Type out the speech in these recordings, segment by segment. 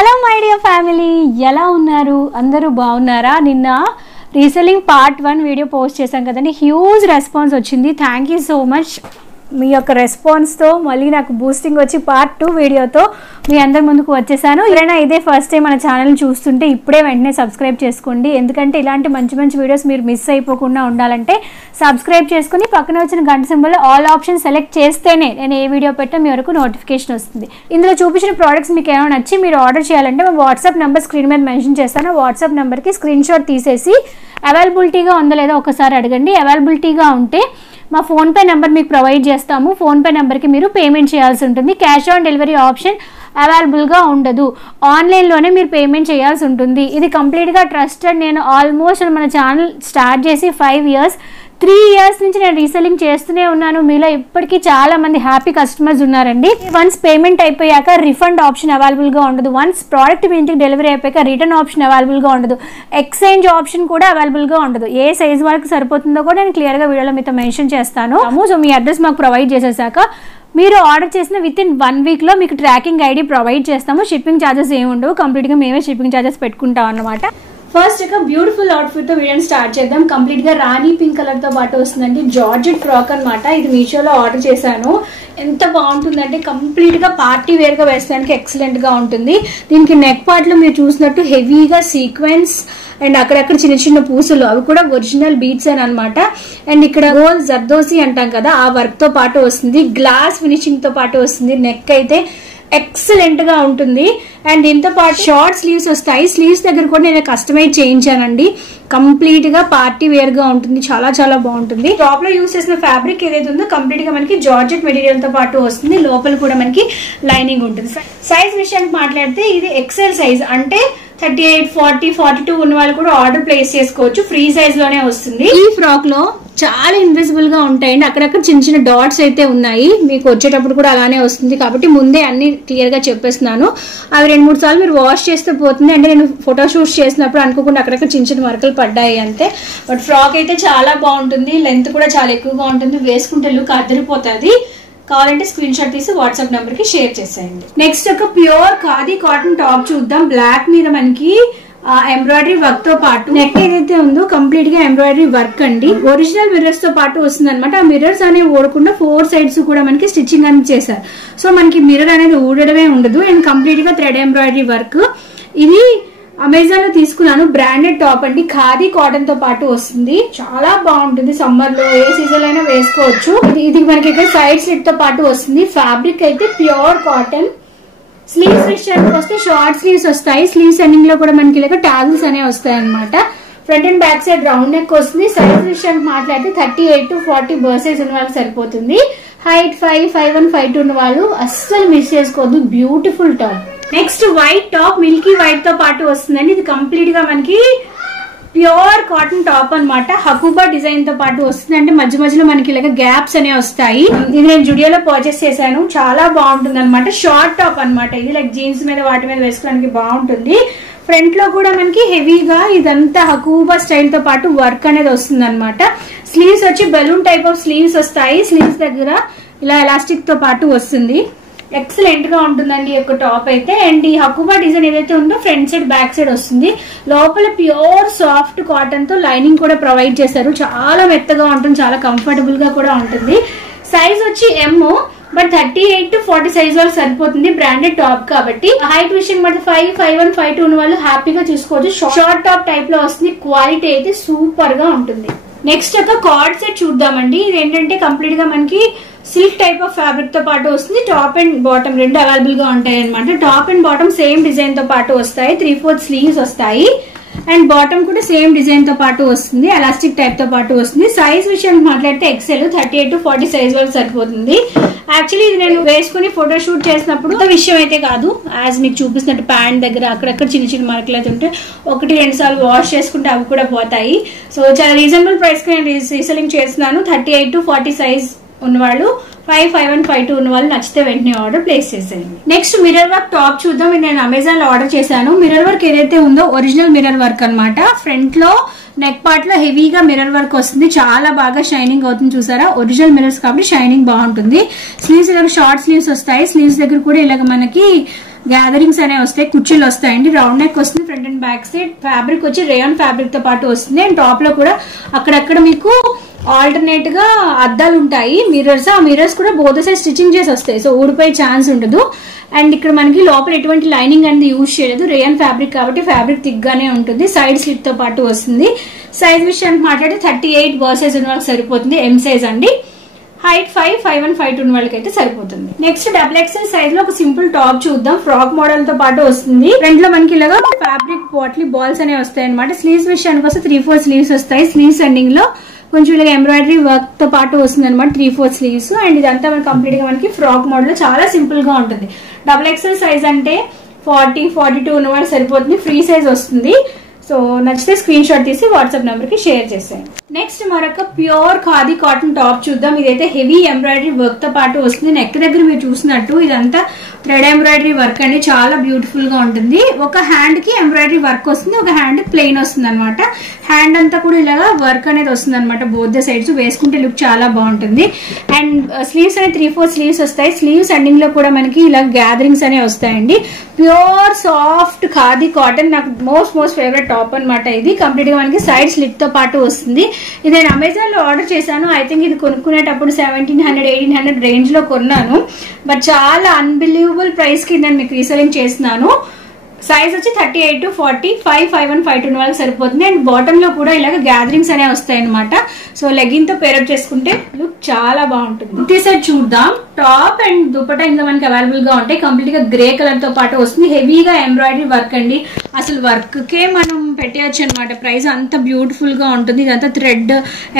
Hello my dear family, ఎలా ఉన్నారు? అందరూ బాగున్నారా? నిన్న రీసెల్లింగ్ పార్ట్ 1 వీడియో పోస్ట్ చేశాం కదండి. హ్యూజ్ రెస్పాన్స్ వచ్చింది. Thank you so much. మీ యొక్క రెస్పాన్స్తో మళ్ళీ నాకు బూస్టింగ్ వచ్చి పార్ట్ 2 వీడియోతో మీ అందరి ముందుకు వచ్చేసాను. ఎవరైనా ఇదే ఫస్ట్ టైం మన ఛానల్ని చూస్తుంటే ఇప్పుడే వెంటనే సబ్స్క్రైబ్ చేసుకోండి. ఎందుకంటే ఇలాంటి మంచి మంచి వీడియోస్ మీరు మిస్ అయిపోకుండా ఉండాలంటే సబ్స్క్రైబ్ చేసుకుని పక్కన వచ్చిన గంట సింబల్ ఆల్ ఆప్షన్ సెలెక్ట్ చేస్తేనే నేను ఏ వీడియో పెట్టా మీ వరకు నోటిఫికేషన్ వస్తుంది. ఇందులో చూపించిన ప్రోడక్ట్స్ మీకు ఏమైనా నచ్చి మీరు ఆర్డర్ చేయాలంటే మా వాట్సాప్ నెంబర్ స్క్రీన్ మీద మెన్షన్ చేస్తాను. వాట్సాప్ నెంబర్కి స్క్రీన్ షాట్ తీసేసి అవైలబిలిటీగా ఉందో లేదో ఒకసారి అడగండి. అవైలబిలిటీగా ఉంటే మా ఫోన్పే నెంబర్ మీకు ప్రొవైడ్ చేస్తాము. ఫోన్పే నెంబర్కి మీరు పేమెంట్ చేయాల్సి ఉంటుంది. క్యాష్ ఆన్ డెలివరీ ఆప్షన్ అవైలబుల్గా ఉండదు. ఆన్లైన్లోనే మీరు పేమెంట్ చేయాల్సి ఉంటుంది. ఇది కంప్లీట్గా ట్రస్టెడ్. నేను ఆల్మోస్ట్ మన ఛానల్ స్టార్ట్ చేసి 5 years 3 years నుంచి నేను రీసెల్లింగ్ చేస్తూనే ఉన్నాను. మీలో ఇప్పటికీ చాలా మంది హ్యాపీ కస్టమర్స్ ఉన్నారండి. వన్స్ పేమెంట్ అయిపోయాక రిఫండ్ ఆప్షన్ అవైలబుల్గా ఉండదు. వన్స్ ప్రోడక్ట్ మీ ఇంటికి డెలివరీ అయిపోయాక రిటర్న్ ఆప్షన్ అవైలబుల్గా ఉండదు. ఎక్స్చేంజ్ ఆప్షన్ కూడా అవైలబుల్గా ఉండదు. ఏ సైజ్ వాళ్ళకి సరిపోతుందో కూడా నేను క్లియర్గా వీడియోలో మీతో మెన్షన్ చేస్తాను. సో మీ అడ్రస్ మాకు ప్రొవైడ్ చేసేసాక మీరు ఆర్డర్ చేసిన విత్ ఇన్ 1 weekలో మీకు ట్రాకింగ్ ఐడి ప్రొవైడ్ చేస్తాము. షిప్పింగ్ ఛార్జెస్ ఏమి ఉండవు. కంప్లీట్గా మేమే షిప్పింగ్ ఛార్జెస్ పెట్టుకుంటాం అన్నమాట. ఫస్ట్ ఒక బ్యూటిఫుల్ అవుట్ఫిట్ తో వీడియోని స్టార్ట్ చేద్దాం. కంప్లీట్ గా రాణి పింక్ కలర్ తో పాటు వస్తుందండి. జార్జెట్ ఫ్రాక్ అనమాట. ఇది మీషోలో ఆర్డర్ చేశాను. ఎంత బాగుంటుందంటే కంప్లీట్ గా పార్టీ వేర్ గా వేసడానికి ఎక్సలెంట్ గా ఉంటుంది. దీనికి నెక్ పార్ట్ లో మీరు చూసినట్టు హెవీగా సీక్వెన్స్ అండ్ అక్కడక్కడ చిన్న చిన్న పూసలు, అవి కూడా ఒరిజినల్ బీట్స్ అని అనమాట. అండ్ ఇక్కడ గోల్ జర్దోసి అంటాం కదా, ఆ వర్క్ తో పాటు వస్తుంది. గ్లాస్ ఫినిషింగ్ తో పాటు వస్తుంది. నెక్ అయితే ఎక్సలెంట్ గా ఉంటుంది. అండ్ దీంతో పాటు షార్ట్ స్లీవ్స్ వస్తాయి. స్లీవ్స్ దగ్గర కూడా నేను కస్టమైజ్ చేయించానండి. కంప్లీట్ గా పార్టీ వేర్ గా ఉంటుంది. చాలా చాలా బాగుంటుంది. టాప్ లో యూస్ చేసిన ఫ్యాబ్రిక్ ఏదైతే ఉందో కంప్లీట్ గా మనకి జార్జెట్ మెటీరియల్ తో పాటు వస్తుంది. లోపల కూడా మనకి లైనింగ్ ఉంటుంది. సైజ్ విషయానికి మాట్లాడితే ఇది ఎక్సెల్ సైజ్, అంటే 38, 40, 42 ఉన్న వాళ్ళు కూడా ఆర్డర్ ప్లేస్ చేసుకోవచ్చు. ఫ్రీ సైజ్ లోనే వస్తుంది. ఈ ఫ్రాక్ లో చాలా ఇన్విజిబుల్ గా ఉంటాయండి. అక్కడక్కడ చిన్న చిన్న డాట్స్ అయితే ఉన్నాయి. మీకు వచ్చేటప్పుడు కూడా అలానే వస్తుంది. కాబట్టి ముందే అన్ని క్లియర్ గా చెప్పేస్తున్నాను. అవి 2-3 సార్లు మీరు వాష్ చేస్తే పోతుంది. అంటే నేను ఫోటో షూట్స్ చేసినప్పుడు అనుకోకుండా అక్కడక్కడ చిన్న చిన్న మరకలు పడ్డాయి అంతే. బట్ ఫ్రాక్ అయితే చాలా బాగుంటుంది. లెంత్ కూడా చాలా ఎక్కువగా ఉంటుంది. వేసుకుంటే లుక్ అదిరిపోతుంది. కావాలంటే స్క్రీన్ షాట్ తీసి వాట్సాప్ నెంబర్ కి షేర్ చేసేయండి. నెక్స్ట్ ఒక ప్యూర్ ఖాదీ కాటన్ టాప్ చూద్దాం. బ్లాక్ మీద మనకి ఎంబ్రాయిడరీ వర్క్ తో పాటు నెక్ ఏదైతే ఉందో కంప్లీట్ గా ఎంబ్రాయిడరీ వర్క్ అండి. ఒరిజినల్ మిర్రర్స్ తో పాటు వస్తుంది అనమాట. ఆ మిర్రర్స్ అనేవి ఊడకుండా 4 sides కూడా మనకి స్టిచ్చింగ్ అనేది చేశారు. సో మనకి మిర్రర్ అనేది ఊడడమే ఉండదు. అండ్ కంప్లీట్ గా థ్రెడ్ ఎంబ్రాయిడరీ వర్క్. ఇది అమెజాన్ లో తీసుకున్నాను. బ్రాండెడ్ టాప్ అండి. ఖాదీ కాటన్ తో పాటు వస్తుంది. చాలా బాగుంటుంది. సమ్మర్ లో ఏ సీజన్ అయినా వేసుకోవచ్చు. ఇది మనకి ఇక్కడ సైడ్ స్లిట్ తో పాటు వస్తుంది. ఫ్యాబ్రిక్ అయితే ప్యూర్ కాటన్. స్లీవ్స్ విషయానికి వస్తే షార్ట్ స్లీవ్స్ వస్తాయి. స్లీవ్స్ ఎండింగ్ లో కూడా మనకి ఇలాగ టాజిల్స్ అనేవి వస్తాయి అనమాట. Front and back side round neck వస్తుంది. సైజ్ విషయానికి మాట్లాడితే 38 to 40 బర్త్ సైజ్ ఉన్న వాళ్ళకి సరిపోతుంది. హైట్ 5, 5'1", 5'2" ఉన్న వాళ్ళు అస్సలు మిస్ చేసుకోవద్దు. Beautiful top. Next white top, Milky white తో పాటు వస్తుందండి. ఇది కంప్లీట్ గా మనకి ప్యూర్ కాటన్ టాప్ అనమాట. హకూబా డిజైన్ తో పాటు వస్తుంది. అంటే మధ్య మధ్యలో మనకి ఇలాగ గ్యాప్స్ అనేవి వస్తాయి. ఇది నేను జుడియోలో పర్చేస్ చేశాను. చాలా బాగుంటుంది అనమాట. షార్ట్ టాప్ అనమాట. ఇది లైక్ జీన్స్ మీద వాటి మీద వేసుకోవడానికి బాగుంటుంది. ఫ్రంట్ లో కూడా మనకి హెవీగా ఇదంతా హకూబా స్టైల్ తో పాటు వర్క్ అనేది వస్తుంది అనమాట. స్లీవ్స్ వచ్చి బెలూన్ టైప్ ఆఫ్ స్లీవ్స్ వస్తాయి. స్లీవ్స్ దగ్గర ఇలా ఎలాస్టిక్ తో పాటు వస్తుంది. ఎక్సలెంట్ గా ఉంటుందండి ఈ యొక్క టాప్ అయితే. అండ్ ఈ హకూబా డిజైన్ ఏదైతే ఉందో ఫ్రంట్ సైడ్ బ్యాక్ సైడ్ వస్తుంది. లోపల ప్యూర్ సాఫ్ట్ కాటన్ తో లైనింగ్ కూడా ప్రొవైడ్ చేశారు. చాలా మెత్తగా ఉంటుంది. చాలా కంఫర్టబుల్ గా కూడా ఉంటుంది. సైజ్ వచ్చి M, బట్ 38 to 40 సైజ్ వాళ్ళకి సరిపోతుంది. బ్రాండెడ్ టాప్ కాబట్టి. హైట్ విషయం బట్టి 5, 5'1", 5'2" ఉన్న వాళ్ళు హ్యాపీగా చూసుకోవచ్చు. షార్ట్ టాప్ టైప్ లో వస్తుంది. క్వాలిటీ అయితే సూపర్ గా ఉంటుంది. నెక్స్ట్ ఒక కార్డ్ సెట్ చూద్దామండి. ఇది ఏంటంటే కంప్లీట్ గా మనకి సిల్క్ టైప్ ఆఫ్ ఫ్యాబ్రిక్ తో పాటు వస్తుంది. టాప్ అండ్ బాటమ్ 2 అవైలబుల్ గా ఉంటాయి అనమాట. Top and bottom same design తో పాటు వస్తాయి. 3/4 స్లీవ్స్ వస్తాయి. అండ్ బాటమ్ కూడా సేమ్ డిజైన్ తో పాటు వస్తుంది. ఎలాస్టిక్ టైప్ తో పాటు వస్తుంది. సైజ్ విషయానికి మాట్లాడితే ఎక్సెల్ 38 to 40 సైజ్ వరకు సరిపోతుంది. యాక్చువల్లీ ఇది నేను వేసుకుని ఫోటో షూట్ చేసినప్పుడు విషయం అయితే కాదు. యాజ్ మీకు చూపిస్తున్నట్టు ప్యాంట్ దగ్గర అక్కడక్కడ చిన్న చిన్న మరకలు అయితే ఉంటే 1-2 సార్లు వాష్ చేసుకుంటే అవి కూడా పోతాయి. సో చాలా రీజనబుల్ ప్రైస్ కి నేను రీసెల్లింగ్ చేస్తున్నాను. 38 to 40 సైజ్ ఉన్నవాళ్ళు 5, 5'1", 5'2" ఉన్న వాళ్ళు నచ్చితే వెంటనే ఆర్డర్ ప్లేస్ చేసేయండి. నెక్స్ట్ మిర్రర్ వర్క్ టాప్ చూద్దాం. ఇది నేను అమెజాన్ లో ఆర్డర్ చేశాను. మిర్రర్ వర్క్ ఏదైతే ఉందో ఒరిజినల్ మిర్రర్ వర్క్ అనమాట. ఫ్రంట్ లో నెక్ పార్ట్ లో హెవీగా మిర్రర్ వర్క్ వస్తుంది. చాలా బాగా షైనింగ్ అవుతుంది. చూసారా, ఒరిజినల్ మిర్రర్స్ కాబట్టి షైనింగ్ బాగుంటుంది. స్లీవ్స్ దగ్గర షార్ట్ స్లీవ్స్ వస్తాయి. స్లీవ్స్ దగ్గర కూడా ఇలాగ మనకి గ్యాదరింగ్స్ అనేవి వస్తాయి, కుర్చీలు వస్తాయండి. రౌండ్ నెక్ వస్తుంది, front and back side. Fabric వచ్చి రేయాన్ ఫ్యాబ్రిక్ తో పాటు వస్తుంది. అండ్ టాప్ లో కూడా అక్కడక్కడ మీకు ఆల్టర్నేట్ గా అద్దాలు ఉంటాయి, మిర్రర్స్. ఆ మిర్రర్స్ కూడా బోత్ సైడ్ స్టిచ్చింగ్ చేసి వస్తాయి, సో ఊడిపోయే ఛాన్స్ ఉండదు. అండ్ ఇక్కడ మనకి లోపల ఎటువంటి లైనింగ్ అనేది యూజ్ చేయలేదు, రేయాన్ ఫ్యాబ్రిక్ కాబట్టి ఫ్యాబ్రిక్ థిక్ గానే ఉంటుంది. సైడ్ స్లిట్ తో పాటు వస్తుంది. సైజ్ విషయానికి మాట్లాడితే 38 వర్సెస్ ఉన్న వాళ్ళకి సరిపోతుంది, ఎం సైజ్ అండి. హైట్ 5, 5'1", 5'2" ఉన్న వాళ్ళకి అయితే సరిపోతుంది. నెక్స్ట్ XXL సైజ్ లో ఒక సింపుల్ టాప్ చూద్దాం. ఫ్రాక్ మోడల్ తో పాటు వస్తుంది. ఫ్రంట్ లో మనకి ఇలాగా ఫ్యాబ్రిక్ బాట్లీ బాల్స్ అనేవి వస్తాయి అనమాట. స్లీవ్స్ విషయానికి వస్తే 3/4 స్లీవ్స్ వస్తాయి. స్లీవ్స్ ఎండింగ్ లో కొంచెం ఇలా ఎంబ్రాయిడరీ వర్క్ తో పాటు వస్తుంది అనమాట, 3/4 స్లీవ్స్. అండ్ ఇదంతా మనకి కంప్లీట్ గా మనకి ఫ్రాక్ మోడల్ చాలా సింపుల్ గా ఉంటుంది. XXL సైజ్ అంటే 40, 42 ఉన్న వాళ్ళు సరిపోతుంది, ఫ్రీ సైజ్ వస్తుంది. సో నచ్చితే స్క్రీన్ షాట్ తీసి వాట్సాప్ నెంబర్ కి షేర్ చేసేయండి. నెక్స్ట్ మరొక ప్యూర్ ఖాదీ కాటన్ టాప్ చూద్దాం. ఇదైతే హెవీ ఎంబ్రాయిడరీ వర్క్ తో పాటు వస్తుంది. నెక్ దగ్గర మీరు చూసినట్టు ఇదంతా థ్రెడ్ ఎంబ్రాయిడరీ వర్క్ అండి, చాలా బ్యూటిఫుల్ గా ఉంటుంది. ఒక హ్యాండ్ కి ఎంబ్రాయిడరీ వర్క్ వస్తుంది, ఒక హ్యాండ్ ప్లెయిన్ వస్తుంది అనమాట. హ్యాండ్ అంతా కూడా ఇలాగా వర్క్ అనేది వస్తుంది అనమాట, బోత్ ద సైడ్స్. వేసుకుంటే లుక్ చాలా బాగుంటుంది. అండ్ స్లీవ్స్ అనేది 3/4 స్లీవ్స్ వస్తాయి. స్లీవ్స్ ఎండింగ్ లో కూడా మనకి ఇలా గ్యాదరింగ్స్ అనేవి వస్తాయండి. ప్యూర్ సాఫ్ట్ ఖాదీ కాటన్, నాకు మోస్ట్ ఫేవరెట్ టాప్ అనమాట. ఇది కంప్లీట్ గా మనకి సైడ్ స్లిట్ తో పాటు వస్తుంది. ఇది నేను అమెజాన్ లో ఆర్డర్ చేశాను. ఐ థింక్ ఇది కొనుక్కునేటప్పుడు 1700, 1800 రేంజ్ లో కొన్నాను. బట్ చాలా అన్బిలీవబుల్ ప్రైస్ కి నేను మీకు రీసెలింగ్ చేస్తున్నాను. సైజ్ వచ్చి 38 to 40, 5, 5'1", 5'2" వాళ్ళకి సరిపోతుంది. అండ్ బాటమ్ లో కూడా ఇలాగ గ్యాదరింగ్స్ అనేవి వస్తాయి అనమాట. సో లెగిన్ తో పేరప్ చేసుకుంటే లుక్ చాలా బాగుంటుంది. ఇంతే సైడ్ చూద్దాం. టాప్ అండ్ దుపట్టా ఇందులో మనకి అవైలబుల్ గా ఉంటాయి. కంప్లీట్ గా గ్రే కలర్ తో పాటు వస్తుంది. హెవీగా ఎంబ్రాయిడరీ వర్క్ అండి, అసలు వర్క్ కే మనం పెట్టేయచ్చు అనమాట. ప్రైస్ అంత బ్యూటిఫుల్ గా ఉంటుంది. ఇదంతా థ్రెడ్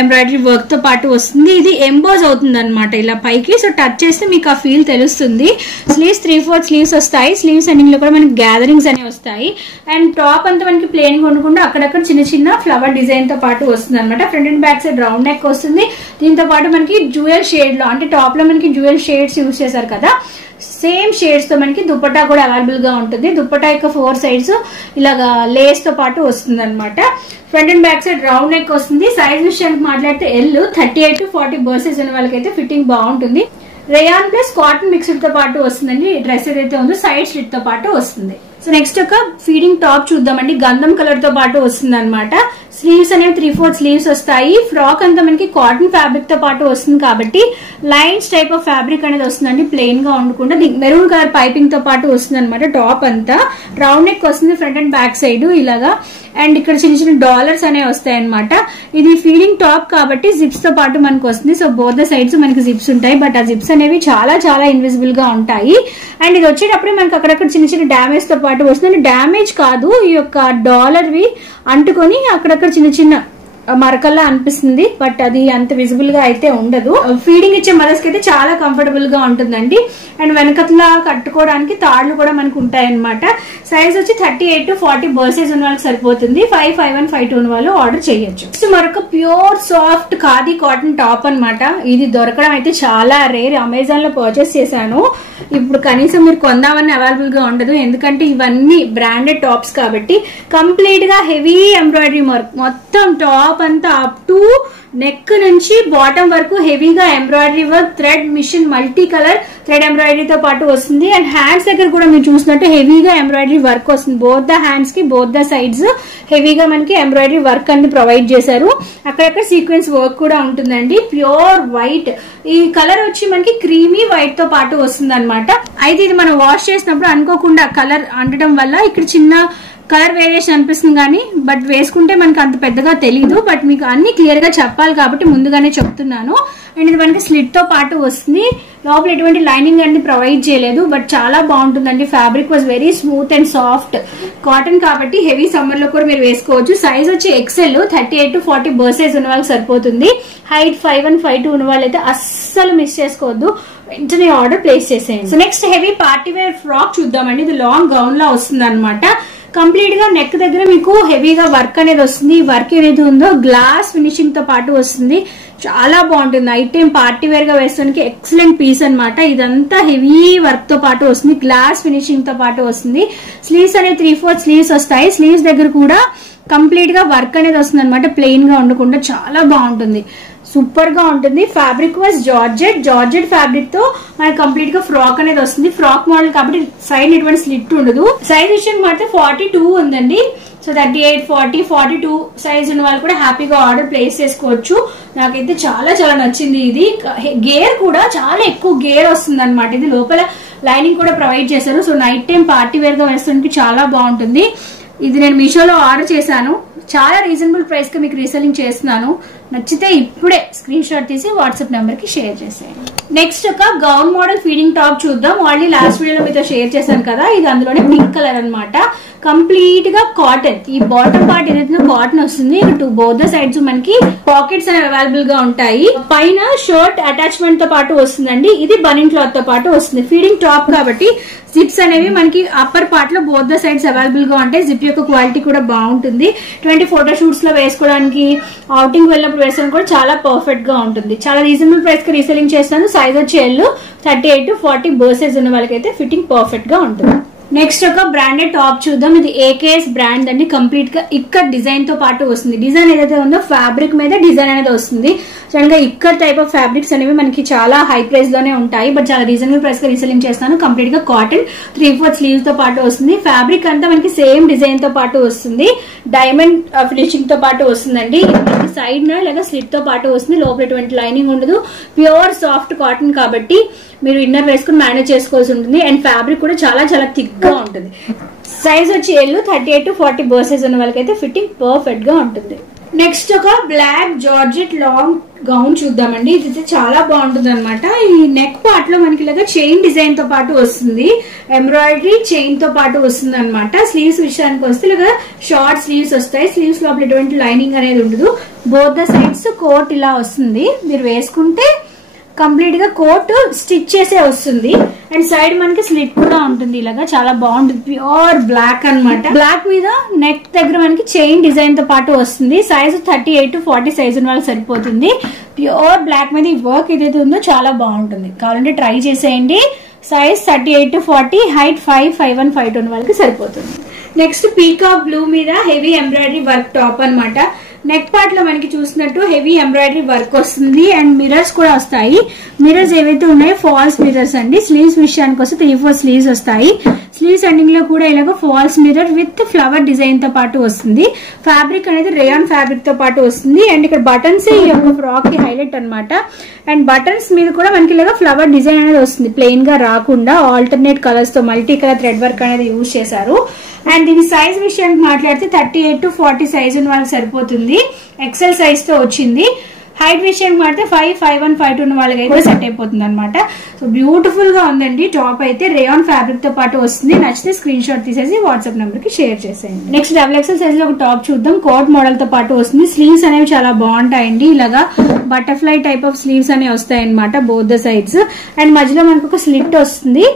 ఎంబ్రాయిడరీ వర్క్ తో పాటు వస్తుంది. ఇది ఎంబోజ్ అవుతుంది అనమాట ఇలా పైకి. సో టచ్ చేస్తే మీకు ఆ ఫీల్ తెలుస్తుంది. స్లీవ్స్ 3/4 స్లీవ్స్ వస్తాయి. స్లీవ్స్ ఎండింగ్ లో కూడా మనకి గ్యాదరింగ్స్ అనేవి వస్తాయి. అండ్ టాప్ అంతా మనకి ప్లేన్ గా ఉండకుండా అక్కడక్కడ చిన్న ఫ్లవర్ డిజైన్ తో పాటు వస్తుంది అనమాట. Front and back side round neck వస్తుంది. దీంతో పాటు మనకి డ్యూయల్ షేడ్ లో, అంటే టాప్ లో మనకి డ్యూయల్ షేడ్స్ యూజ్ చేశారు కదా, సేమ్ షేడ్స్ తో మనకి దుపట్టా కూడా అవైలబుల్ గా ఉంటుంది. దుపట్టా యొక్క 4 సైడ్స్ ఇలాగా లేస్ తో పాటు వస్తుంది అనమాట. Front and back side round neck వస్తుంది. సైజ్ విషయానికి మాట్లాడితే L 38 to 40 బర్సెస్ ఉన్న వాళ్ళకైతే ఫిట్టింగ్ బాగుంటుంది. రేయాన్ ప్లస్ కాటన్ మిక్స్డ్ తో పాటు వస్తుందండి. డ్రెస్ ఏదైతే ఉందో సైడ్ స్లిట్ తో పాటు వస్తుంది. సో నెక్స్ట్ ఒక ఫీడింగ్ టాప్ చూద్దామండి. గంధం కలర్ తో పాటు వస్తుంది అనమాట. స్లీవ్స్ అనేవి 3/4 స్లీవ్స్ వస్తాయి. ఫ్రాక్ అంతా మనకి కాటన్ ఫ్యాబ్రిక్ తో పాటు వస్తుంది కాబట్టి లైన్స్ టైప్ ఆఫ్ ఫ్యాబ్రిక్ అనేది వస్తుందండి, ప్లెయిన్ గా ఉండకుండా. మెరూన్ కలర్ పైపింగ్ తో పాటు వస్తుంది అనమాట. టాప్ అంతా రౌండ్ నెక్ వస్తుంది, ఫ్రంట్ అండ్ బ్యాక్ సైడ్ ఇలాగా. అండ్ ఇక్కడ చిన్న డాలర్స్ అనేవి వస్తాయి అనమాట. ఇది ఫీడింగ్ టాప్ కాబట్టి జిప్స్ తో పాటు మనకు వస్తుంది. సో బోత్ ద సైడ్స్ మనకి జిప్స్ ఉంటాయి, బట్ ఆ జిప్స్ అనేవి చాలా ఇన్విజిబుల్ గా ఉంటాయి. అండ్ ఇది వచ్చేటప్పుడు మనకి అక్కడక్కడ చిన్న డామేజ్ తో పాటు వస్తుంది. డామేజ్ కాదు, ఈ యొక్క డాలర్ వి అంటుకొని అక్కడక్కడ చిన్న మరకల్లా అనిపిస్తుంది, బట్ అది అంత విజిబుల్ గా అయితే ఉండదు. ఫీడింగ్ ఇచ్చే మదర్స్ కి అయితే చాలా కంఫర్టబుల్ గా ఉంటుందండి. అండ్ వెనకట్లా కట్టుకోవడానికి తాళ్లు కూడా మనకు ఉంటాయి అనమాట. సైజ్ వచ్చి 38 to 40 బర్సెస్ ఉన్న వాళ్ళకి సరిపోతుంది. 5, 5'1", 5'2" ఉన్న వాళ్ళు ఆర్డర్ చేయొచ్చు. మరొక pure soft khadi cotton top అనమాట. ఇది దొరకడం అయితే చాలా రేర్. అమెజాన్ లో పర్చేస్ చేశాను. ఇప్పుడు కనీసం మీరు కొందామని అవైలబుల్ గా ఉండదు, ఎందుకంటే ఇవన్నీ బ్రాండెడ్ టాప్స్ కాబట్టి. కంప్లీట్ గా హెవీ ఎంబ్రాయిడరీ వర్క్, మొత్తం టాప్ అంతా అప్ టు నెక్ నుంచి బాటమ్ వరకు హెవీగా embroidery work, thread machine, multi colour thread ఎంబ్రాయిడరీతో పాటు వస్తుంది. అండ్ హ్యాండ్స్ దగ్గర కూడా మీరు చూసినట్టు హెవీగా ఎంబ్రాయిడరీ వర్క్ వస్తుంది. బోత్ ద హ్యాండ్స్ కి, బోత్ ద సైడ్స్ హెవీగా మనకి ఎంబ్రాయిడరీ వర్క్ అనేది ప్రొవైడ్ చేశారు. అక్కడక్కడ సీక్వెన్స్ వర్క్ కూడా ఉంటుందండి. ప్యూర్ వైట్, ఈ కలర్ వచ్చి మనకి క్రీమీ వైట్ తో పాటు వస్తుంది అనమాట. అయితే ఇది మనం వాష్ చేసినప్పుడు అనుకోకుండా కలర్ అంటడం వల్ల ఇక్కడ చిన్న కలర్ వేరియేషన్ అనిపిస్తుంది కానీ, బట్ వేసుకుంటే మనకి అంత పెద్దగా తెలియదు. బట్ మీకు అన్ని క్లియర్ గా చెప్పాలి కాబట్టి ముందుగానే చెప్తున్నాను. అండ్ ఇది మనకి స్లిట్ తో పాటు వస్తుంది. లోపల ఎటువంటి లైనింగ్ అనేది ప్రొవైడ్ చేయలేదు, బట్ చాలా బాగుంటుందండి. Fabric was very smooth and soft. Cotton కాబట్టి హెవీ సమ్మర్ లో కూడా మీరు వేసుకోవచ్చు. సైజ్ వచ్చి XL 38 to 40 బర్సెస్ ఉన్న వాళ్ళకి సరిపోతుంది. హైట్ 5'1", 5'2" ఉన్న వాళ్ళైతే అస్సలు మిస్ చేసుకోవద్దు, వెంటనే ఆర్డర్ ప్లేస్ చేసేయండి. So next heavy party wear frock చూద్దామండి. ఇది లాంగ్ గౌన్ లా వస్తుంది అనమాట. కంప్లీట్ గా నెక్ దగ్గర మీకు హెవీగా వర్క్ అనేది వస్తుంది. వర్క్ ఏదైతే ఉందో గ్లాస్ ఫినిషింగ్ తో పాటు వస్తుంది. చాలా బాగుంటుంది. నైట్ టైం పార్టీ వేర్ గా వేసుకోవడానికి ఎక్సలెంట్ పీస్ అనమాట. ఇదంతా హెవీ వర్క్ తో పాటు వస్తుంది, గ్లాస్ ఫినిషింగ్ తో పాటు వస్తుంది. స్లీవ్స్ అనేది 3/4 స్లీవ్స్ వస్తాయి. స్లీవ్స్ దగ్గర కూడా కంప్లీట్ గా వర్క్ అనేది వస్తుంది అనమాట, ప్లెయిన్ గా ఉండకుండా చాలా బాగుంటుంది. సూపర్ గా ఉంటుంది. ఫ్యాబ్రిక్ వాజ్ జార్జెట్ ఫ్యాబ్రిక్ తో మనకి కంప్లీట్ గా ఫ్రాక్ అనేది వస్తుంది. ఫ్రాక్ మోడల్ కాబట్టి సైడ్ ఎటువంటి స్లిట్ ఉండదు. సైజ్ విషయం మాత్రం 42 ఉందండి. సో 38, 40, 42 సైజ్ ఉన్న వాళ్ళు కూడా హ్యాపీగా ఆర్డర్ ప్లేస్ చేసుకోవచ్చు. నాకైతే చాలా చాలా నచ్చింది. ఇది గేర్ కూడా చాలా ఎక్కువ గేర్ వస్తుంది అనమాట. ఇది లోపల లైనింగ్ కూడా ప్రొవైడ్ చేశారు. So night time party wear గా వేసుకోవడానికి చాలా బాగుంటుంది. ఇది నేను మీషోలో ఆర్డర్ చేశాను. చాలా రీజనబుల్ ప్రైస్ కి మీకు రీసెల్లింగ్ చేస్తున్నాను. నచ్చితే ఇప్పుడే స్క్రీన్ షాట్ తీసి వాట్సాప్ నెంబర్ కి షేర్ చేసేయండి. నెక్స్ట్ ఒక గౌన్ మోడల్ ఫీడింగ్ టాప్ చూద్దాం. ఆల్రెడీ లాస్ట్ వీడియోలో మీతో షేర్ చేశాను కదా, ఇది అందులోనే పింక్ కలర్ అనమాట. కంప్లీట్ గా కాటన్. ఈ బాటమ్ పార్ట్ ఏదైతే కాటన్ వస్తుంది. బోత్ ద సైడ్స్ మనకి పాకెట్స్ అనేవి అవైలబుల్ గా ఉంటాయి. పైన షర్ట్ అటాచ్మెంట్ తో పాటు వస్తుందండి. ఇది బనిన్ క్లాత్ తో పాటు వస్తుంది. ఫీడింగ్ టాప్ కాబట్టి జిప్స్ అనేవి మనకి అప్పర్ పార్ట్ లో బోత్ ద సైడ్స్ అవైలబుల్ గా ఉంటాయి. జిప్ యొక్క క్వాలిటీ కూడా బాగుంటుంది. 20 ఫోటో షూట్స్ లో వేసుకోవడానికి, అవుటింగ్ వెళ్ళినప్పుడు వేసుకోవడానికి కూడా చాలా పర్ఫెక్ట్ గా ఉంటుంది. చాలా రీజనబుల్ ప్రైస్ కి రీసెల్లింగ్ చేస్తాను. సైజ్ వచ్చి L 38 to 40 బర్సెస్ ఉన్న వాళ్ళకైతే ఫిట్టింగ్ పర్ఫెక్ట్ గా ఉంటుంది. నెక్స్ట్ ఒక బ్రాండెడ్ టాప్ చూద్దాం. ఇది AKS బ్రాండ్ అండి. కంప్లీట్ గా ఇక్కడ డిజైన్ తో పాటు వస్తుంది. డిజైన్ ఏదైతే ఉందో ఫ్యాబ్రిక్ మీద డిజైన్ అనేది వస్తుంది. సడన్ గా ఇక్కడ టైప్ ఆఫ్ ఫ్యాబ్రిక్స్ అనేవి మనకి చాలా హై ప్రైస్ లోనే ఉంటాయి. బట్ చాలా రీజనబుల్ ప్రైస్ గా రీసెల్లింగ్ చేస్తాను. కంప్లీట్ గా కాటన్ 3/4 స్లీవ్స్ తో పాటు వస్తుంది. ఫ్యాబ్రిక్ అంతా మనకి సేమ్ డిజైన్ తో పాటు వస్తుంది. డైమండ్ ఫినిషింగ్ తో పాటు వస్తుందండి. సైడ్ న ఇలాగా స్లిట్ తో పాటు వస్తుంది. లోపల ఎటువంటి లైనింగ్ ఉండదు. ప్యూర్ సాఫ్ట్ కాటన్ కాబట్టి మీరు ఇన్నర్ వేసుకుని మేనేజ్ చేసుకోవాల్సి ఉంటుంది. అండ్ ఫ్యాబ్రిక్ కూడా చాలా చాలా థిక్ గా ఉంటుంది. సైజ్ వచ్చి L 38 to 40 బర్సెస్ ఉన్న వాళ్ళకైతే ఫిట్టింగ్ పర్ఫెక్ట్ గా ఉంటుంది. నెక్స్ట్ ఒక బ్లాక్ జార్జెట్ లాంగ్ గౌన్ చూద్దామండి. ఇది చాలా బాగుంటుంది అనమాట. ఈ నెక్ పార్ట్ లో మనకి ఇలాగా చైన్ డిజైన్ తో పాటు వస్తుంది. ఎంబ్రాయిడరీ చైన్ తో పాటు వస్తుంది అనమాట. స్లీవ్స్ విషయానికి వస్తే ఇలాగా షార్ట్ స్లీవ్స్ వస్తాయి. స్లీవ్స్ లోపల ఎటువంటి లైనింగ్ అనేది ఉండదు. బోత్ ద సైడ్స్ కోట్ ఇలా వస్తుంది. మీరు వేసుకుంటే కంప్లీట్ గా కోట్ స్టిచ్ చేసే వస్తుంది. అండ్ సైడ్ మనకి స్లిట్ కూడా ఉంటుంది. ఇలాగా చాలా బాగుంటుంది. ప్యూర్ బ్లాక్ అనమాట. బ్లాక్ మీద నెక్ దగ్గర మనకి చైన్ డిజైన్ తో పాటు వస్తుంది. సైజ్ 38 to 40 సైజ్ ఉన్న వాళ్ళకి సరిపోతుంది. ప్యూర్ బ్లాక్ మీద ఈ వర్క్ ఏదైతే ఉందో చాలా బాగుంటుంది. కావాలంటే ట్రై చేసేయండి. సైజ్ 38 to 40, హైట్ 5, 5'1", 5'2" ఉన్న వాళ్ళకి సరిపోతుంది. నెక్స్ట్ పీకాక్ బ్లూ మీద హెవీ ఎంబ్రాయిడరీ వర్క్ టాప్ అనమాట. నెక్ పార్ట్ లో మనకి చూసినట్టు హెవీ ఎంబ్రాయిడరీ వర్క్ వస్తుంది. అండ్ మిర్రర్స్ కూడా వస్తాయి. మిర్రర్స్ ఏవైతే ఉన్నాయో ఫాల్స్ మిర్రర్స్ అండి. స్లీవ్స్ విషయానికి వస్తే 3/4 స్లీవ్స్ వస్తాయి. స్లీవ్స్ ఎండింగ్ లో కూడా ఇలాగ false mirror with flower design తో పాటు వస్తుంది. ఫ్యాబ్రిక్ అనేది రేయాన్ ఫ్యాబ్రిక్ తో పాటు వస్తుంది. అండ్ ఇక్కడ బటన్స్ ఈ యొక్క ఫ్రాక్ కి హైలైట్ అనమాట. అండ్ బటన్స్ మీద కూడా మనకి ఇలాగ ఫ్లవర్ డిజైన్ అనేది వస్తుంది. ప్లెయిన్ గా రాకుండా ఆల్టర్నేట్ కలర్స్ తో మల్టీ కలర్ థ్రెడ్ వర్క్ అనేది యూజ్ చేశారు. అండ్ దీని సైజ్ విషయానికి మాట్లాడితే 38 to 40 సైజ్ ఉన్న వాళ్ళకి సరిపోతుంది. ఎక్సెల్ సైజ్ తో వచ్చింది. హైట్ విషయం మాడితే 5, 5'1", 5'2" ఉన్న వాళ్ళకి అయితే సెట్ అయిపోతుంది అనమాట. సో బ్యూటిఫుల్ గా ఉందండి. టాప్ అయితే రేయాన్ ఫ్యాబ్రిక్ తో పాటు వస్తుంది. నచ్చితే స్క్రీన్ షాట్ తీసేసి వాట్సాప్ నెంబర్ కి షేర్ చేసేయండి. నెక్స్ట్ XXL సైజ్ లో ఒక టాప్ చూద్దాం. కోట్ మోడల్ తో పాటు వస్తుంది. స్లీవ్స్ అనేవి చాలా బాగుంటాయండి. ఇలాగా బటర్ఫ్లై టైప్ ఆఫ్ స్లీవ్స్ అనేవి వస్తాయి అనమాట. Both the sides. అండ్ మధ్యలో మనకు ఒక స్లిట్ వస్తుంది.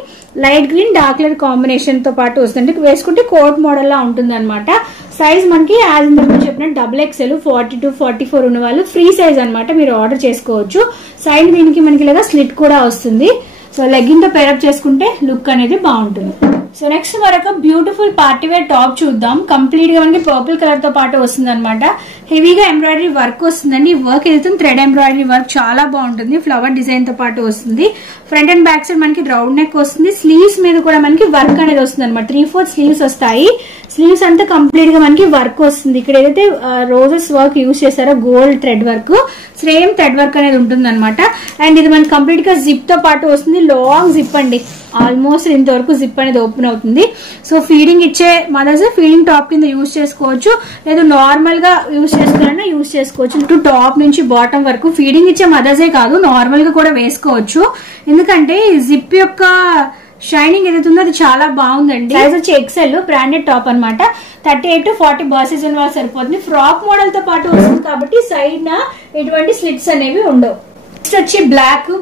Light green dark colour combination తో పాటు వస్తుంది. వేసుకుంటే కోట్ మోడల్ లా ఉంటుంది అనమాట. సైజ్ మనకి యాజ్ ఇంతకు చెప్పినట్టు XXL 40 to 44 ఉన్న వాళ్ళు ఫ్రీ సైజ్ అనమాట. మీరు ఆర్డర్ చేసుకోవచ్చు. సైడ్ దీనికి మనకి ఇలాగా స్లిట్ కూడా వస్తుంది. సో లెగ్గింగ్ తో పేరప్ చేసుకుంటే లుక్ అనేది బాగుంటుంది. సో నెక్స్ట్ మరొక బ్యూటిఫుల్ పార్టీ వేర్ టాప్ చూద్దాం. కంప్లీట్ గా మనకి పర్పుల్ కలర్ తో పాటు వస్తుంది అనమాట. హెవీగా ఎంబ్రాయిడరీ వర్క్ వస్తుందండి. ఈ వర్క్ ఏదైతే థ్రెడ్ ఎంబ్రాయిడరీ వర్క్ చాలా బాగుంటుంది. ఫ్లవర్ డిజైన్ తో పాటు వస్తుంది. ఫ్రంట్ అండ్ బ్యాక్ సైడ్ మనకి రౌండ్ నెక్ వస్తుంది. స్లీవ్స్ మీద కూడా మనకి వర్క్ అనేది వస్తుంది అనమాట. 3/4 స్లీవ్స్ వస్తాయి. స్లీవ్స్ అంతా కంప్లీట్ గా మనకి వర్క్ వస్తుంది. ఇక్కడ ఏదైతే రోజెస్ వర్క్ యూజ్ చేశారో gold thread work, same thread work అనేది ఉంటుంది అనమాట. అండ్ ఇది మనకి కంప్లీట్ గా జిప్ తో పాటు వస్తుంది. లాంగ్ జిప్ అండి. ఆల్మోస్ట్ ఇంతవరకు జిప్ అనేది ఓపెన్ అవుతుంది. సో ఫీడింగ్ ఇచ్చే మదర్స్ ఫీడింగ్ టాప్ కింద యూజ్ చేసుకోవచ్చు. లేదా నార్మల్ గా యూజ్ చేసుకోవాలన్నా యూజ్ చేసుకోవచ్చు. టాప్ నుంచి బాటమ్ వరకు ఫీడింగ్ ఇచ్చే మదర్సే కాదు, నార్మల్ గా కూడా వేసుకోవచ్చు. ఎందుకంటే జిప్ యొక్క షైనింగ్ ఏదైతే ఉందో అది చాలా బాగుందండి. సైజ్ వచ్చి XL బ్రాండెడ్ టాప్ అనమాట. 38 to 40 బర్సెస్ ఉన్న వాళ్ళు సరిపోతుంది. ఫ్రాక్ మోడల్ తో పాటు వస్తుంది కాబట్టి సైడ్ న ఎటువంటి స్లిట్స్ అనేవి ఉండవు. నెక్స్ట్ వచ్చి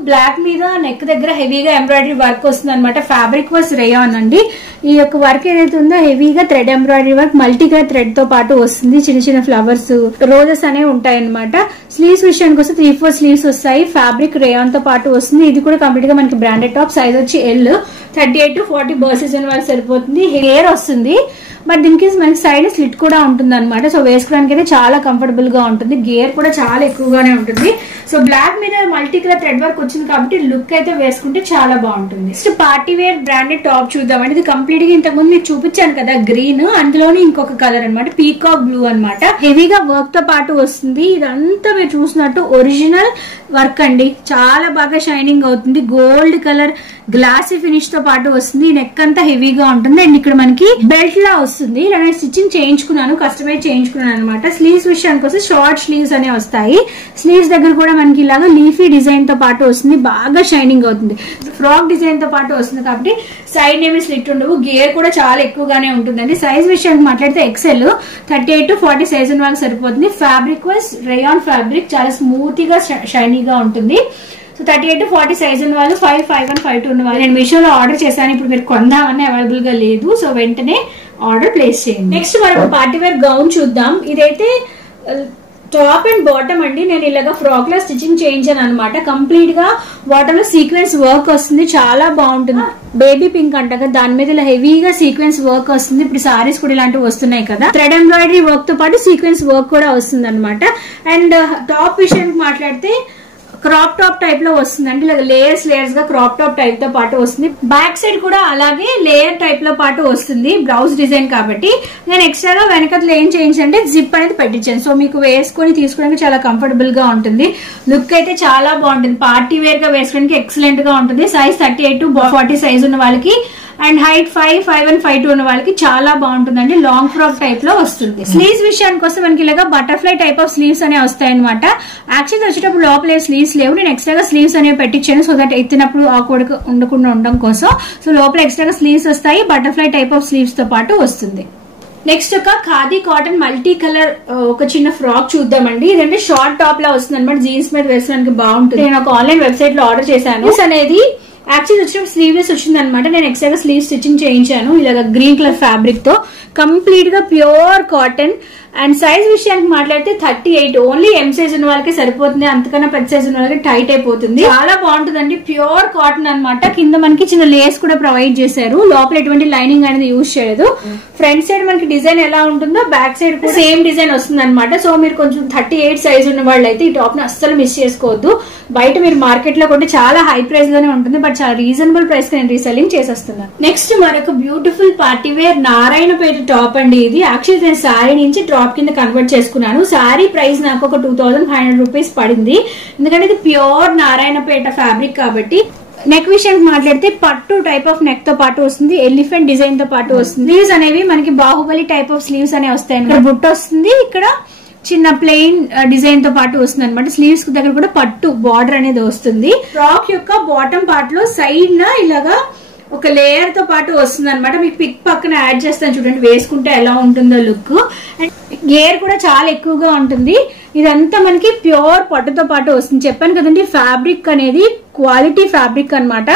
బ్లాక్ మీద నెక్ దగ్గర హెవీగా ఎంబ్రాయిడరీ వర్క్ వస్తుంది అనమాట. ఫ్యాబ్రిక్ వాస్ రేయాన్ అండి. ఈ యొక్క వర్క్ ఏదైతే ఉందో హెవీగా thread embroidery work multi colour thread తో పాటు వస్తుంది. చిన్న చిన్న ఫ్లవర్స్ రోజెస్ అనేవి ఉంటాయి అనమాట. స్లీవ్స్ విషయానికి వస్తే 3/4 స్లీవ్స్ వస్తాయి. ఫ్యాబ్రిక్ రేయాన్ తో పాటు వస్తుంది. ఇది కూడా కంప్లీట్ గా మనకి బ్రాండెడ్ టాప్. సైజ్ వచ్చి L 38 to 40 బర్సెస్ ఉన్న వాళ్ళు సరిపోతుంది. హెయిర్ వస్తుంది. బట్ దీనికి మనకి సైడ్ స్లిట్ కూడా ఉంటుంది అనమాట. సో వేసుకోవడానికి అయితే చాలా కంఫర్టబుల్ గా ఉంటుంది. గేర్ కూడా చాలా ఎక్కువగానే ఉంటుంది. సో బ్లాక్ మీద మల్టీ కలర్ థ్రెడ్ వర్క్ వచ్చింది కాబట్టి లుక్ అయితే వేసుకుంటే చాలా బాగుంటుంది. Next party wear branded top చూద్దామండి. ఇది కంప్లీట్ గా ఇంతకు ముందు మీకు చూపించాను కదా గ్రీన్, అందులోనే ఇంకొక కలర్ అనమాట, పీకాక్ బ్లూ అనమాట. హెవీగా వర్క్ తో పాటు వస్తుంది. ఇదంతా మీరు చూసినట్టు ఒరిజినల్ వర్క్ అండి, చాలా బాగా షైనింగ్ అవుతుంది. గోల్డ్ కలర్ గ్లాసీ ఫినిష్ తో పాటు వస్తుంది. నెక్ అంతా హెవీగా ఉంటుంది. అండ్ ఇక్కడ మనకి బెల్ట్ లా వస్తుంది. ఇలా నేను స్టిచ్చింగ్ చేయించుకున్నాను, కస్టమైజ్ చేయించుకున్నాను అనమాట. స్లీవ్స్ విషయానికి వస్తే షార్ట్ స్లీవ్స్ అనే వస్తాయి. స్లీవ్స్ దగ్గర కూడా మనకి ఇలాగా లీఫీ డిజైన్ తో పాటు వస్తుంది. బాగా షైనింగ్ అవుతుంది. ఫ్రాక్ డిజైన్ తో పాటు వస్తుంది కాబట్టి సైడ్ ఏమి స్లిట్ ఉండవు. గేర్ కూడా చాలా ఎక్కువగానే ఉంటుందండి. సైజ్ విషయానికి మాట్లాడితే ఎక్సెల్ 38 to 40 సైజ్ ఉన్న వాళ్ళకి సరిపోతుంది. ఫ్యాబ్రిక్ వాజ్ రేయాన్ ఫ్యాబ్రిక్, చాలా స్మూత్ గా షైనీగా ఉంటుంది. సో 38 to 40 సైజ్ ఉన్న వాళ్ళు 5, 5, 5 ఉన్న వాళ్ళు నేను మీషోలో ఆర్డర్ చేశాను. ఇప్పుడు మీరు కొందామని అవైలబుల్ గా లేదు. సో వెంటనే ఆర్డర్ ప్లేస్ చేయండి. నెక్స్ట్ మనం పార్టీ వేర్ గౌన్ చూద్దాం. ఇదైతే టాప్ అండ్ బాటమ్ అండి. నేను ఇలాగా ఫ్రాక్ లా స్టిచ్చింగ్ చేయించాను అనమాట. కంప్లీట్ గా బాటమ్ లో సీక్వెన్స్ వర్క్ వస్తుంది, చాలా బాగుంటుంది. బేబీ పింక్ అంట కదా, దాని మీద ఇలా హెవీగా సీక్వెన్స్ వర్క్ వస్తుంది. ఇప్పుడు సారీస్ కూడా ఇలాంటివి వస్తున్నాయి కదా, థ్రెడ్ ఎంబ్రాయిడరీ వర్క్ తో పాటు సీక్వెన్స్ వర్క్ కూడా వస్తుంది అనమాట. అండ్ టాప్ విషయానికి మాట్లాడితే క్రాప్ టాప్ టైప్ లో వస్తుంది అంటే ఇలా లేయర్స్ గా క్రాప్ టాప్ టైప్ తో పాటు వస్తుంది. బ్యాక్ సైడ్ కూడా అలాగే లేయర్ టైప్ లో పాటు వస్తుంది, బ్లౌజ్ డిజైన్ కాబట్టి. నేను ఎక్స్ట్రాగా వెనకట్లో ఏం చేయించంటే జిప్ అనేది పెట్టించాను. సో మీకు వేసుకొని తీసుకోవడానికి చాలా కంఫర్టబుల్ గా ఉంటుంది. లుక్ అయితే చాలా బాగుంటుంది. పార్టీ వేర్ గా వేసుకోవడానికి ఎక్సలెంట్ గా ఉంటుంది. సైజ్ 38 to 40 సైజ్ ఉన్న వాళ్ళకి అండ్ హైట్ 5, 5 and 5 ఉన్న వాళ్ళకి చాలా బాగుంటుందండి. లాంగ్ ఫ్రాక్ టైప్ లో వస్తుంది. స్లీవ్స్ విషయానికి వస్తే మనకి ఇలాగా బటర్ఫ్లై టైప్ ఆఫ్ స్లీవ్స్ అనే వస్తాయి అనమాట. యాక్చువల్లీ వచ్చేటప్పుడు లోపల స్లీవ్స్ లేవు, నేను ఎక్స్ట్రాగా స్లీవ్స్ అనేవి పెట్టించాను. సో దట్ ఎత్తినప్పుడు ఆ కొడుకు ఉండకుండా ఉండడం కోసం. సో లోపల ఎక్స్ట్రాగా స్లీవ్స్ వస్తాయి. బటర్ఫ్లై టైప్ ఆఫ్ స్లీవ్స్ తో పాటు వస్తుంది. నెక్స్ట్ ఒక ఖాదీ కాటన్ మల్టీ కలర్ ఒక చిన్న ఫ్రాక్ చూద్దామండి. ఇదంటే షార్ట్ టాప్ లా వస్తుంది అనమాట. జీన్స్ మీద వేసుకోవడానికి బాగుంటుంది. నేను ఒక ఆన్లైన్ వెబ్సైట్ లో ఆర్డర్ చేశాను. అనేది యాక్చువల్లీ వచ్చినప్పుడు స్లీవ్లెస్ వచ్చింది అనమాట. నేను ఎక్స్ట్రాగా స్లీవ్ స్టిచ్చింగ్ చేయించాను ఇలాగ గ్రీన్ కలర్ ఫ్యాబ్రిక్ తో. కంప్లీట్ గా ప్యూర్ కాటన్. అండ్ సైజ్ విషయానికి మాట్లాడితే 38, ఓన్లీ ఎం సైజ్ ఉన్న వాళ్ళకి సరిపోతుంది. అంతకన్నా పెద్ద సైజ్ ఉన్న వాళ్ళకి టైట్ అయిపోతుంది. చాలా బాగుంటుందండి. ప్యూర్ కాటన్ అనమాట. కింద మనకి చిన్న లేస్ కూడా ప్రొవైడ్ చేశారు. లోపల ఎటువంటి లైనింగ్ అనేది యూజ్ చేయలేదు. ఫ్రంట్ సైడ్ మనకి డిజైన్ ఎలా ఉంటుందో బ్యాక్ సైడ్ కూడా సేమ్ డిజైన్ వస్తుంది అనమాట. సో మీరు కొంచెం 38 సైజ్ ఉన్న వాళ్ళు అయితే ఈ టాప్ ని అస్సలు మిస్ చేసుకోవద్దు. బయట మీరు మార్కెట్ లో కొంటే చాలా హై ప్రైస్ లోనే ఉంటుంది, బట్ చాలా రీజనబుల్ ప్రైస్ కి నేను రీసెల్లింగ్ చేసేస్తున్నాను. నెక్స్ట్ మరొక beautiful party wear Narayanpet top అండి. ఇది యాక్చువల్లీ నేను శారీ నుంచి టాప్ కింద కన్వర్ట్ చేసుకున్నాను. శారీ ప్రైస్ నాకు ఒక 2500 రూపీస్ పడింది. ఎందుకంటే ఇది ప్యూర్ నారాయణపేట ఫ్యాబ్రిక్ కాబట్టి. నెక్ విషయానికి మాట్లాడితే పట్టు టైప్ ఆఫ్ నెక్ తో పాటు వస్తుంది. ఎలిఫెంట్ డిజైన్ తో పాటు వస్తుంది. స్లీవ్స్ అనేవి మనకి బాహుబలి టైప్ ఆఫ్ స్లీవ్స్ అనేవి వస్తాయి. ఇక్కడ బుట్ట వస్తుంది, ఇక్కడ చిన్న ప్లెయిన్ డిజైన్ తో పాటు వస్తుంది అనమాట. స్లీవ్స్ దగ్గర కూడా పట్టు బార్డర్ అనేది వస్తుంది. ఫ్రాక్ యొక్క బాటమ్ పార్ట్ లో సైడ్ న ఇలాగా ఒక లేయర్ తో పాటు వస్తుంది అనమాట. మీకు పిక్ పక్కన యాడ్ చేస్తాను చూడండి, వేసుకుంటే ఎలా ఉంటుందో లుక్. అండ్ గేర్ కూడా చాలా ఎక్కువగా ఉంటుంది. ఇదంతా మనకి ప్యూర్ పట్టుతో పాటు వస్తుంది. చెప్పాను కదండి, ఫ్యాబ్రిక్ అనేది క్వాలిటీ ఫ్యాబ్రిక్ అనమాట.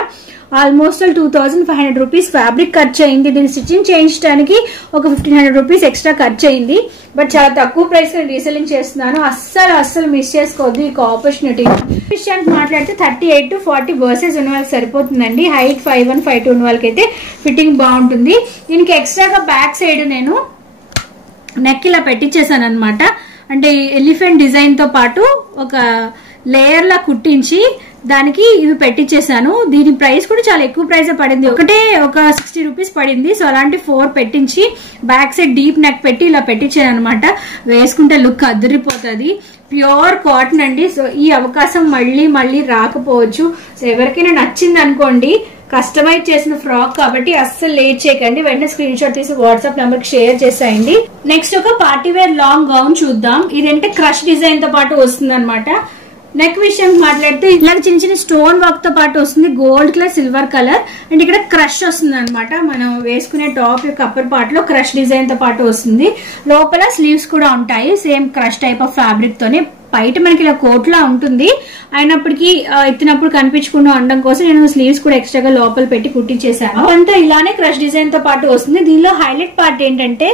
ఆల్మోస్ట్ 2500 రూపీస్ ఫ్యాబ్రిక్ ఖర్చు అయింది. దీన్ని స్టిచ్చింగ్ చేయించడానికి ఒక 1500 రూపీస్ ఎక్స్ట్రా ఖర్చు అయింది. బట్ చాలా తక్కువ ప్రైస్ రీసెల్లింగ్ చేస్తున్నాను. అస్సలు మిస్ చేసుకోవద్దు ఈ ఆపర్చునిటీ. విషయానికి మాట్లాడితే 38 to 40 వర్సెస్ ఉన్న వాళ్ళకి సరిపోతుందండి. హైట్ 5, 1, 5 ఉన్న వాళ్ళకి అయితే ఫిట్టింగ్ బాగుంటుంది. దీనికి ఎక్స్ట్రాగా బ్యాక్ సైడ్ నేను నెక్ ఇలా పెట్టించేసాను అనమాట. అంటే ఎలిఫెంట్ డిజైన్ తో పాటు ఒక లేయర్ లా కుట్టించి దానికి ఇవి పెట్టించేసాను. దీని ప్రైస్ కూడా చాలా ఎక్కువ ప్రైస్ పడింది. ఒకటే ఒక 60 రూపీస్ పడింది. సో అలాంటి 4 పెట్టించి బ్యాక్ సైడ్ డీప్ నెక్ పెట్టి ఇలా పెట్టించాను అనమాట. వేసుకుంటే లుక్ అదిరిపోతుంది. ప్యూర్ కాటన్ అండి. సో ఈ అవకాశం మళ్ళీ రాకపోవచ్చు. సో ఎవరికైనా నచ్చింది అనుకోండి, కస్టమైజ్ చేసిన ఫ్రాక్ కాబట్టి అస్సలు లేట్ చేయకండి. వెంటనే స్క్రీన్ షాట్ తీసి వాట్సాప్ నెంబర్ కి షేర్ చేసేయండి. నెక్స్ట్ ఒక పార్టీ వేర్ లాంగ్ గౌన్ చూద్దాం. ఇదంటే క్రష్ డిజైన్ తో పాటు వస్తుంది అనమాట. నెక్ విషయం మాట్లాడితే ఇలా చిన్న చిన్న స్టోన్ వర్క్ తో పాటు వస్తుంది. Gold colour, silver colour. And ఇక్కడ క్రష్ వస్తుంది అనమాట. మనం వేసుకునే టాప్ యొక్క అప్పర్ పార్ట్ లో క్రష్ డిజైన్ తో పాటు వస్తుంది. లోపల స్లీవ్స్ కూడా ఉంటాయి same crush type of fabric తోనే. బయట మనకి ఇలా కోట్ లా ఉంటుంది, అయినప్పటికీ ఎత్తినప్పుడు కనిపించకుండా ఉండడం కోసం నేను స్లీవ్స్ కూడా ఎక్స్ట్రాగా లోపల పెట్టి కుట్టించేసాను. అంతా ఇలానే క్రష్ డిజైన్ తో పాటు వస్తుంది. దీనిలో హైలైట్ పార్ట్ ఏంటంటే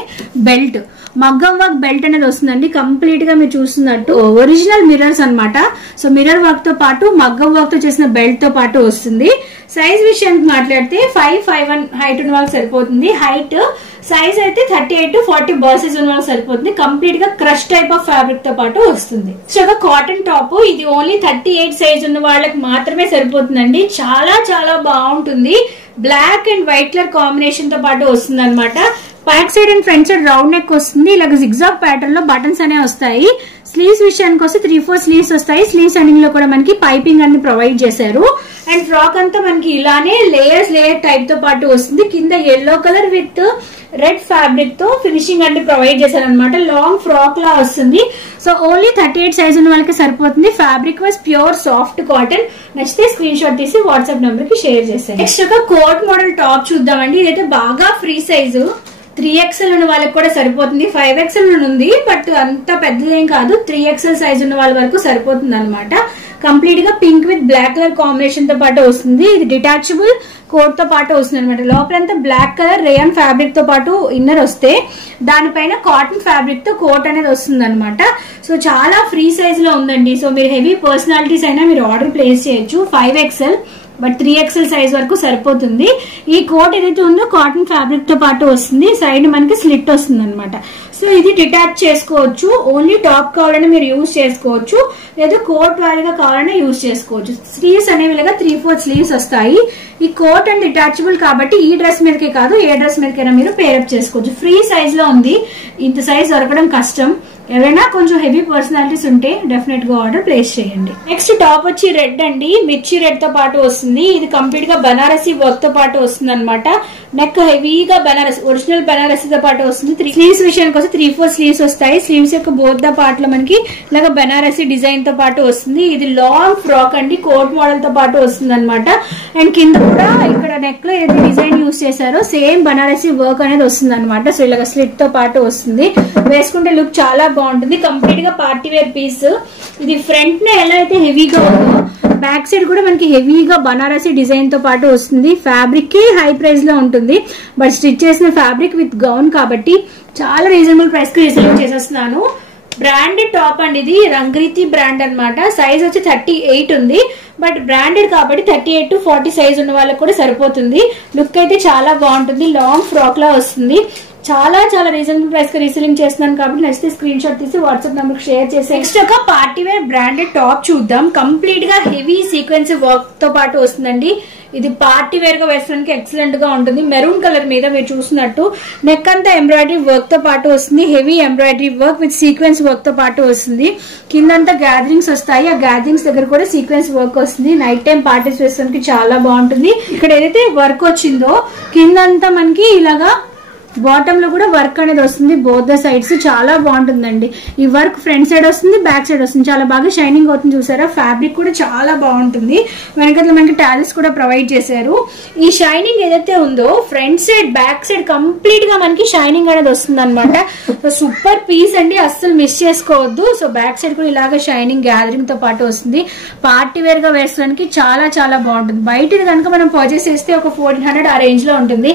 బెల్ట్, మగ్గం వర్క్ బెల్ట్ అనేది వస్తుందండి. కంప్లీట్ గా మీరు చూస్తున్నట్టు ఒరిజినల్ మిర్రర్స్ అనమాట. సో మిర్రర్ వర్క్ తో పాటు మగ్గం వర్క్ తో చేసిన బెల్ట్ తో పాటు వస్తుంది. సైజ్ విషయానికి మాట్లాడితే 5, 5, 1 హైట్ ఉన్న వాళ్ళకి సరిపోతుంది. హైట్ సైజ్ అయితే 38 to 40 బర్సెస్ ఉన్న వాళ్ళకి సరిపోతుంది. కంప్లీట్ గా క్రష్ టైప్ ఆఫ్ ఫ్యాబ్రిక్ తో పాటు వస్తుంది. ఒక కాటన్ టాప్, ఇది ఓన్లీ 38 సైజ్ ఉన్న వాళ్ళకి మాత్రమే సరిపోతుందండి. చాలా చాలా బాగుంటుంది. Black and white colour combination తో పాటు వస్తుంది అనమాట. Back side and front side round neck వస్తుంది. ఇలాగ జిగ్జాగ్ ప్యాటర్న్ లో బటన్స్ అనేవి వస్తాయి. స్లీవ్స్ విషయానికి వస్తే 3-4 స్లీవ్స్ వస్తాయి. స్లీవ్స్ ఎండింగ్ లో కూడా మనకి పైపింగ్ అన్ని ప్రొవైడ్ చేశారు. అండ్ ఫ్రాక్ అంతా మనకి ఇలానే లేయర్ టైప్ తో పాటు వస్తుంది. కింద yellow colour with red fabric తో ఫినిషింగ్ అంటే ప్రొవైడ్ చేశారనమాట. లాంగ్ ఫ్రాక్ లా వస్తుంది. సో ఓన్లీ 38 సైజ్ ఉన్న వాళ్ళకి సరిపోతుంది. Fabric was pure soft cotton. నచ్చితే స్క్రీన్ షాట్ తీసి వాట్సాప్ నెంబర్ కి షేర్ చేస్తాను. నెక్స్ట్ ఒక కోట్ మోడల్ టాప్ చూద్దామండి. ఇదైతే బాగా ఫ్రీ సైజు, 3XL ఉన్న వాళ్ళకి కూడా సరిపోతుంది. 5XL ఉంది, బట్ అంత పెద్దదేం కాదు. 3XL సైజ్ ఉన్న వాళ్ళ వరకు సరిపోతుంది అనమాట. కంప్లీట్ గా pink with black colour combination తో పాటు వస్తుంది. ఇది డిటాచబుల్ కోట్ తో పాటు వస్తుంది అనమాట. లోపలంతా బ్లాక్ కలర్ రేయాన్ ఫ్యాబ్రిక్ తో పాటు ఇన్నర్ వస్తే దానిపైన కాటన్ ఫ్యాబ్రిక్ తో కోట్ అనేది వస్తుంది అనమాట. సో చాలా ఫ్రీ సైజ్ లో ఉందండి. సో మీరు హెవీ పర్సనాలిటీస్ అయినా మీరు ఆర్డర్ ప్లేస్ చేయొచ్చు. 5XL బట్ 3XL సైజ్ వరకు సరిపోతుంది. ఈ కోట్ ఏదైతే ఉందో కాటన్ ఫ్యాబ్రిక్ తో పాటు వస్తుంది. సైడ్ మనకి స్లిట్ వస్తుంది అనమాట. సో ఇది డిటాచ్ చేసుకోవచ్చు. ఓన్లీ టాప్ కావాలన్నా మీరు యూజ్ చేసుకోవచ్చు, లేదా కోట్ వారీగా కావాలన్నా యూజ్ చేసుకోవచ్చు. స్లీవ్స్ అనేవి ఇలాగా 3-4 స్లీవ్స్ వస్తాయి. ఈ కోట్ అండ్ డిటాచబుల్ కాబట్టి ఈ డ్రెస్ మీదకే కాదు, ఏ డ్రెస్ మీదకైనా మీరు పేరప్ చేసుకోవచ్చు. ఫ్రీ సైజ్ లో ఉంది. ఇంత సైజ్ దొరకడం కష్టం. ఎవరైనా కొంచెం హెవీ పర్సనాలిటీస్ ఉంటే డెఫినెట్ గా ఆర్డర్ ప్లేస్ చేయండి. నెక్స్ట్ టాప్ వచ్చి రెడ్ అండి. మిర్చి రెడ్ తో పాటు వస్తుంది. ఇది కంప్లీట్ గా బనారసి వర్క్ తో పాటు వస్తుంది అనమాట. నెక్ హెవీగా బనారసి, ఒరిజినల్ బనారసి తో పాటు వస్తుంది. స్లీవ్స్ విషయానికి వస్తే 3-4 స్లీవ్స్ వస్తాయి. స్లీవ్స్ యొక్క బోత్ ద పార్ట్ లో మనకి ఇలాగ బనారసి డిజైన్ తో పాటు వస్తుంది. ఇది లాంగ్ ఫ్రాక్ అండి, కోట్ మోడల్ తో పాటు వస్తుంది అనమాట. అండ్ కింద కూడా ఇక్కడ నెక్ లో ఏదైతే డిజైన్ యూజ్ చేశారో సేమ్ బనారసి వర్క్ అనేది వస్తుంది అనమాట. సో ఇలాగ స్లిట్ తో పాటు వస్తుంది. వేసుకుంటే లుక్ చాలా బాగుంటుంది. కంప్లీట్ గా పార్టీ వేర్ పీస్. ఇది ఫ్రంట్ నే ఎలా అయితే హెవీగా ఉందో బ్యాక్ సైడ్ కూడా మనకి హెవీగా బనారసి డిజైన్ తో పాటు వస్తుంది. ఫ్యాబ్రిక్ కి హై ప్రైస్ లో ఉంటుంది, బట్ స్టిచ్ చేసిన ఫ్యాబ్రిక్ విత్ గౌన్ కాబట్టి చాలా రీజనబుల్ ప్రైస్ కి రీసేల్ చేసేస్తున్నాను. బ్రాండెడ్ టాప్ అండి. ఇది రంగరీతి బ్రాండ్ అనమాట. సైజ్ వచ్చి 38 ఉంది, బట్ బ్రాండెడ్ కాబట్టి 38 to 40 సైజ్ ఉన్న వాళ్ళకి కూడా సరిపోతుంది. లుక్ అయితే చాలా బాగుంటుంది. లాంగ్ ఫ్రాక్ లా వస్తుంది. చాలా చాలా రీజనబుల్ ప్రైస్ కి రీసెలింగ్ చేస్తున్నాను కాబట్టి నచ్చితే స్క్రీన్ షాట్ తీసి వాట్సాప్ నెంబర్ షేర్ చేసి. నెక్స్ట్ ఒక పార్టీ వేర్ బ్రాండెడ్ టాప్ చూద్దాం. కంప్లీట్ గా హెవీ సీక్వెన్స్ వర్క్ తో పాటు వస్తుందండి. ఇది పార్టీ వేర్ గా వేసడానికి ఎక్సలెంట్ గా ఉంటుంది. మెరూన్ కలర్ మీద మీరు చూసినట్టు నెక్ అంతా ఎంబ్రాయిడరీ వర్క్ తో పాటు వస్తుంది. Heavy embroidery work with sequence work తో పాటు వస్తుంది. కిందంతా గ్యాదరింగ్స్ వస్తాయి. ఆ గ్యాదరింగ్స్ దగ్గర కూడా సీక్వెన్స్ వర్క్ వస్తుంది. నైట్ టైం పార్టీస్ వేసడానికి చాలా బాగుంటుంది. ఇక్కడ ఏదైతే వర్క్ వచ్చిందో కిందంతా మనకి ఇలాగా బాటమ్ లో కూడా వర్క్ అనేది వస్తుంది. బోత్ ద సైడ్స్ చాలా బాగుంటుందండి. ఈ వర్క్ ఫ్రంట్ సైడ్ వస్తుంది, బ్యాక్ సైడ్ వస్తుంది. చాలా బాగా షైనింగ్ అవుతుంది. చూసారా, ఫ్యాబ్రిక్ కూడా చాలా బాగుంటుంది. వెనకట్లో మనకి టాలిస్ కూడా ప్రొవైడ్ చేశారు. ఈ షైనింగ్ ఏదైతే ఉందో front side back side complete గా మనకి షైనింగ్ అనేది వస్తుంది అనమాట. సూపర్ పీస్ అండి, అస్సలు మిస్ చేసుకోవద్దు. సో బ్యాక్ సైడ్ కూడా ఇలాగ షైనింగ్ గ్యాదరింగ్ తో పాటు వస్తుంది. పార్టీ వేర్ గా వేసడానికి చాలా చాలా బాగుంటుంది. బయట కనుక మనం పర్చేస్ చేస్తే ఒక 1400 ఆ రేంజ్ లో ఉంటుంది.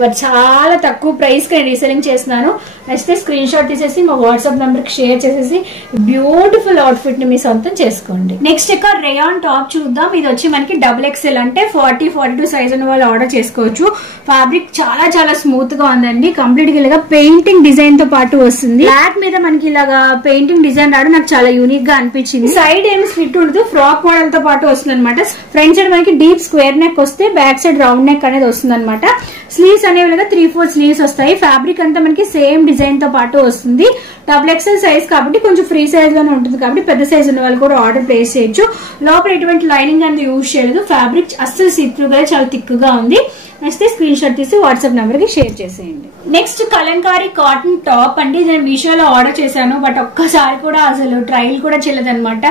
బట్ చాలా తక్కువ ప్రైస్ కి నేను రీసెలింగ్ చేస్తున్నాను. నచ్చితే స్క్రీన్ షాట్ తీసేసి మా వాట్సాప్ నెంబర్ కి షేర్ చేసేసి బ్యూటిఫుల్ అవుట్ఫిట్ ని మీ సొంతం చేసుకోండి. నెక్స్ట్ ఇక రేయాన్ టాప్ చూద్దాం. ఇది వచ్చి మనకి XXL అంటే 40-42 సైజ్ ఉన్న వాళ్ళు ఆర్డర్ చేసుకోవచ్చు. ఫ్యాబ్రిక్ చాలా చాలా స్మూత్ గా ఉందండి. కంప్లీట్ గా ఇలాగా పెయింటింగ్ డిజైన్ తో పాటు వస్తుంది. బ్లాక్ మీద మనకి ఇలాగా పెయింటింగ్ డిజైన్ రావడం నాకు చాలా యూనిక్ గా అనిపించింది. సైడ్ ఏమి స్లిట్ ఉండదు, ఫ్రాక్ మోడల్ తో పాటు వస్తుంది అనమాట. ఫ్రంట్ సైడ్ మనకి డీప్ స్క్వేర్ నెక్ వస్తే బ్యాక్ సైడ్ రౌండ్ నెక్ అనేది వస్తుంది అనమాట. స్లీవ్స్ అనేవి 3-4 స్లీవ్స్ వస్తాయి. ఫ్యాబ్రిక్ అంతా మనకి సేమ్ డిజైన్ తో పాటు వస్తుంది. XXL సైజ్ కాబట్టి కొంచెం ఫ్రీ సైజ్ లోనే ఉంటుంది కాబట్టి పెద్ద సైజ్ ఉన్న వాళ్ళు కూడా ఆర్డర్ ప్లేస్ చేయొచ్చు. లోపల ఎటువంటి లైనింగ్ అనేది యూజ్ చేయలేదు. ఫ్యాబ్రిక్ అస్సలు సిప్లుగా చాలా థిక్గా ఉంది. నచ్చితే స్క్రీన్ షాట్ తీసి వాట్సాప్ నెంబర్ కి షేర్ చేసేయండి. నెక్స్ట్ కలంకారీ కాటన్ టాప్ అండి. నేను మీషోలో ఆర్డర్ చేశాను, బట్ ఒక్కసారి కూడా అసలు ట్రయల్ కూడా చేయలేదన్నమాట.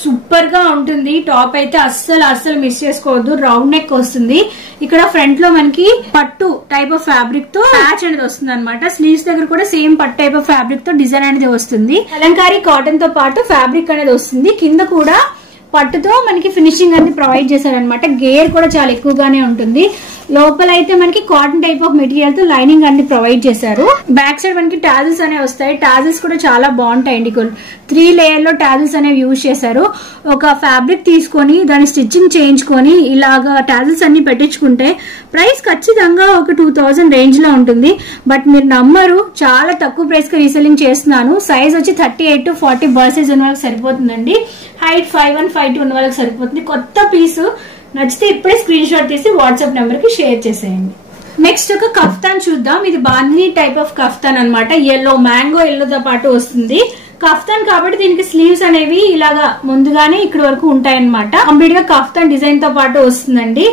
సూపర్ గా ఉంటుంది. టాప్ అయితే అస్సలు మిస్ చేసుకోవద్దు. రౌండ్ నెక్ వస్తుంది. ఇక్కడ ఫ్రంట్ లో మనకి పట్టు టైప్ ఆఫ్ ఫ్యాబ్రిక్ తో ప్యాచ్ అనేది వస్తుంది అనమాట. స్లీవ్స్ దగ్గర కూడా సేమ్ పట్టు టైప్ ఆఫ్ ఫ్యాబ్రిక్ తో డిజైన్ అనేది వస్తుంది. కలంకారీ కాటన్ తో పాటు ఫ్యాబ్రిక్ అనేది వస్తుంది. కింద కూడా పట్టుతో మనకి ఫినిషింగ్ అనేది ప్రొవైడ్ చేశారనమాట. గేర్ కూడా చాలా ఎక్కువగానే ఉంటుంది. లోపల అయితే మనకి కాటన్ టైప్ ఆఫ్ మెటీరియల్ తో లైనింగ్ అన్ని ప్రొవైడ్ చేశారు. బ్యాక్ సైడ్ మనకి టాజిల్స్ అనేవి వస్తాయి. టాజిల్స్ కూడా చాలా బాగుంటాయండి. 3 లేయర్ లో టాజిల్స్ అనేవి యూజ్ చేశారు. ఒక ఫ్యాబ్రిక్ తీసుకొని దాన్ని స్టిచ్చింగ్ చేయించుకొని ఇలాగా టాజిల్స్ అన్ని పెట్టించుకుంటే ప్రైస్ ఖచ్చితంగా ఒక 2000 రేంజ్ లో ఉంటుంది. బట్ మీరు నమ్మరు, చాలా తక్కువ ప్రైస్ కి రీసెల్లింగ్ చేస్తున్నాను. సైజ్ వచ్చి 38 to 40 బర్సెస్ ఉన్న వాళ్ళకి సరిపోతుందండి. హైట్ 5'1", 5'2" ఉన్న వాళ్ళకి సరిపోతుంది. కొత్త పీస్ నచ్చితే ఇప్పుడే స్క్రీన్ షాట్ తీసి వాట్సాప్ నెంబర్ కి షేర్ చేసేయండి. నెక్స్ట్ ఒక కఫ్తాన్ చూద్దాం. ఇది బాందిని టైప్ ఆఫ్ కఫ్తాన్ అన్నమాట. ఎల్లో, మ్యాంగో ఎల్లోతో పాటు వస్తుంది. కఫ్తాన్ కాబట్టి దీనికి స్లీవ్స్ అనేవి ఇలాగా ముందుగానే ఇక్కడ వరకు ఉంటాయన్నమాట. కంప్లీట్ గా కఫ్తాన్ డిజైన్ తో పాటు వస్తుందండి.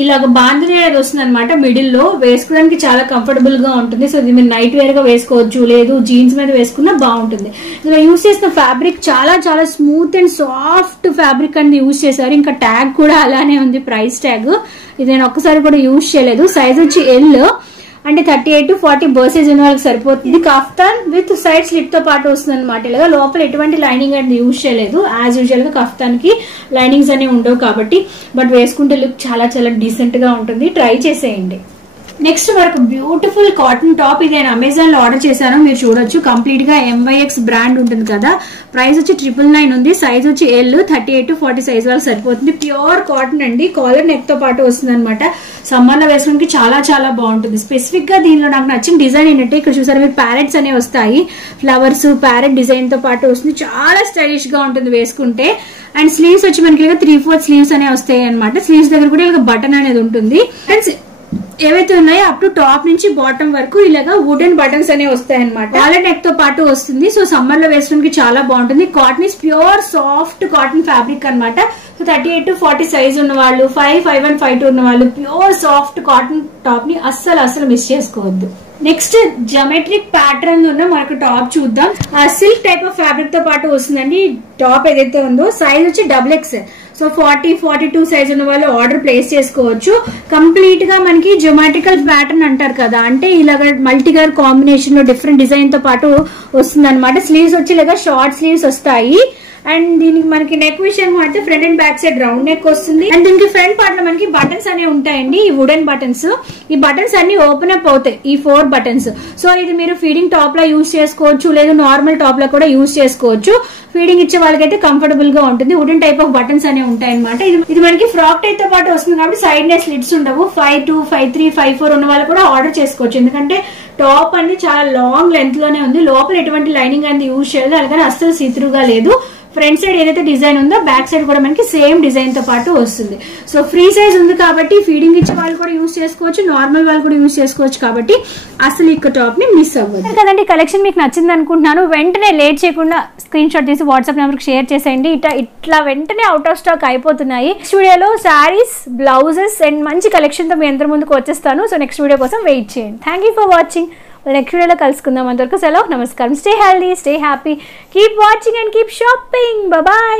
ఇలాగ బాందిని అనేది వస్తుంది అనమాట. మిడిల్ లో వేసుకోవడానికి చాలా కంఫర్టబుల్ గా ఉంటుంది. సో ఇది మీరు నైట్ వేర్ గా వేసుకోవచ్చు, లేదు జీన్స్ మీద వేసుకున్నా బాగుంటుంది. ఇలా యూజ్ చేసిన ఫ్యాబ్రిక్ చాలా చాలా స్మూత్ అండ్ సాఫ్ట్ ఫ్యాబ్రిక్ అనేది యూజ్ చేశారు. ఇంకా ట్యాగ్ కూడా అలానే ఉంది, ప్రైస్ ట్యాగ్. ఇది నేను ఒక్కసారి కూడా యూజ్ చేయలేదు. సైజ్ వచ్చి ఎల్, అంటే 38 to 40 బర్సెస్ ఉన్న వాళ్ళకి సరిపోతుంది. కఫ్తాన్ విత్ సైడ్ స్లిట్ తో పాటు వస్తుంది అనమాట. ఇలాగా లోపల ఎటువంటి లైనింగ్ అనేది యూజ్ చేయలేదు. యాజ్ యూజువల్ గా కఫ్తాన్ కి లైనింగ్స్ అనేవి ఉండవు కాబట్టి, బట్ వేసుకుంటే లుక్ చాలా చాలా డీసెంట్ గా ఉంటుంది. ట్రై చేసేయండి. నెక్స్ట్ మనకు బ్యూటిఫుల్ కాటన్ టాప్. ఇది నేను అమెజాన్ లో ఆర్డర్ చేశాను, మీరు చూడొచ్చు. కంప్లీట్ గా MYX బ్రాండ్ ఉంటుంది కదా. ప్రైస్ వచ్చి 999 ఉంది. సైజ్ వచ్చి ఎల్, 38 to 40 సైజ్ వాళ్ళకి సరిపోతుంది. ప్యూర్ కాటన్ అండి. కాలర్ నెక్ తో పాటు వస్తుంది అనమాట. సమ్మర్ లో వేసుకోవడానికి చాలా చాలా బాగుంటుంది. స్పెసిఫిక్ గా దీనిలో నాకు నచ్చిన డిజైన్ ఏంటంటే, ఇక్కడ చూసారు మీరు ప్యారెట్స్ అనేవి వస్తాయి. ఫ్లవర్స్ ప్యారెట్ డిజైన్ తో పాటు వస్తుంది. చాలా స్టైలిష్ గా ఉంటుంది వేసుకుంటే. అండ్ స్లీవ్స్ వచ్చి మనకి 3/4 స్లీవ్స్ అనేవి వస్తాయి అనమాట. స్లీవ్స్ దగ్గర కూడా ఇలా బటన్ అనేది ఉంటుంది. ఏవైతే ఉన్నాయో అప్ టు టాప్ నుంచి బాటమ్ వరకు ఇలాగా వుడెన్ బటన్స్ అనేవి వస్తాయి అనమాట. కాలర్ నెక్ తో పాటు వస్తుంది. సో సమ్మర్ లో వేసుకోవడానికి చాలా బాగుంటుంది. Cotton is pure soft cotton fabric అనమాట. సో 38 to 40 సైజ్ ఉన్న వాళ్ళు, 5'1", 5'2" ఉన్న వాళ్ళు ప్యూర్ సాఫ్ట్ కాటన్ టాప్ ని అస్సలు మిస్ చేసుకోవద్దు. నెక్స్ట్ జమెట్రిక్ ప్యాటర్న్ ఉన్న మనకు టాప్ చూద్దాం. ఆ సిల్క్ టైప్ ఆఫ్ ఫ్యాబ్రిక్ తో పాటు వస్తుందండి. టాప్ ఏదైతే ఉందో సైజ్ వచ్చి XXL. సో 40-42 సైజ్ ఉన్న వాళ్ళు ఆర్డర్ ప్లేస్ చేసుకోవచ్చు. కంప్లీట్ గా మనకి జోమెట్రికల్ ప్యాటర్న్ అంటారు కదా, అంటే ఇలాగ మల్టీ కలర్ కాంబినేషన్ లో డిఫరెంట్ డిజైన్ తో పాటు వస్తుంది అనమాట. స్లీవ్స్ వచ్చి ఇలాగా షార్ట్ స్లీవ్స్ వస్తాయి. అండ్ దీనికి మనకి నెక్ విషయం అయితే front and back side round neck వస్తుంది. అండ్ దీనికి ఫ్రంట్ పార్ట్ లో మనకి బటన్స్ అనేవి ఉంటాయండి. ఈ వుడెన్ బటన్స్. ఈ బటన్స్ అన్ని ఓపెన్ అప్ అవుతాయి, ఈ 4 బటన్స్. సో ఇది మీరు ఫీడింగ్ టాప్ లో యూజ్ చేసుకోవచ్చు, లేదు నార్మల్ టాప్ లో కూడా యూజ్ చేసుకోవచ్చు. ఫీడింగ్ ఇచ్చే వాళ్ళకైతే కంఫర్టబుల్ గా ఉంటుంది. వుడెన్ టైప్ ఆఫ్ బటన్స్ అనేవి ఉంటాయి అనమాట. ఇది మనకి ఫ్రాక్ టైప్ తో పాటు వస్తుంది కాబట్టి సైడ్ నే స్లిట్స్ ఉండవు. 5'2", 5'3", 5'4" ఉన్న వాళ్ళు కూడా ఆర్డర్ చేసుకోవచ్చు. ఎందుకంటే టాప్ అనేది చాలా లాంగ్ లెంత్ లోనే ఉంది. లోపల ఎటువంటి లైనింగ్ అనేది యూజ్ చేయలేదు, అలాగే అస్సలు సీత్రూగా లేదు. ఫ్రంట్ సైడ్ ఏదైతే డిజైన్ ఉందో బ్యాక్ సైడ్ కూడా మనకి సేమ్ డిజైన్ తో పాటు వస్తుంది. సో ఫ్రీ సైజ్ ఉంది కాబట్టి ఫీడింగ్ ఇచ్చే వాళ్ళు కూడా యూజ్ చేసుకోవచ్చు, నార్మల్ వాళ్ళు కూడా యూజ్ చేసుకోవచ్చు. కాబట్టి అసలు ఈ టాప్ ని మిస్ అవ్వదు కదండి. కలెక్షన్ మీకు నచ్చింది అనుకుంటున్నాను. వెంటనే లేట్ చేయకుండా స్క్రీన్ షాట్ తీసి వాట్సాప్ నెంబర్ కి షేర్ చేసేయండి. ఇట్లా వెంటనే అవుట్ ఆఫ్ స్టాక్ అయిపోతున్నాయి. స్టూడియోలో శారీస్, బ్లౌజెస్ అండ్ మంచి కలెక్షన్ తో మీ అందరి ముందుకు వచ్చేస్తాను. సో నెక్స్ట్ వీడియో కోసం వెయిట్ చేయండి. Thank you for watching. Next వీడియోలో కలుసుకుందాం. అంతవరకు సెలవు, నమస్కారం. Stay healthy, stay happy, keep watching and keep shopping. Bye.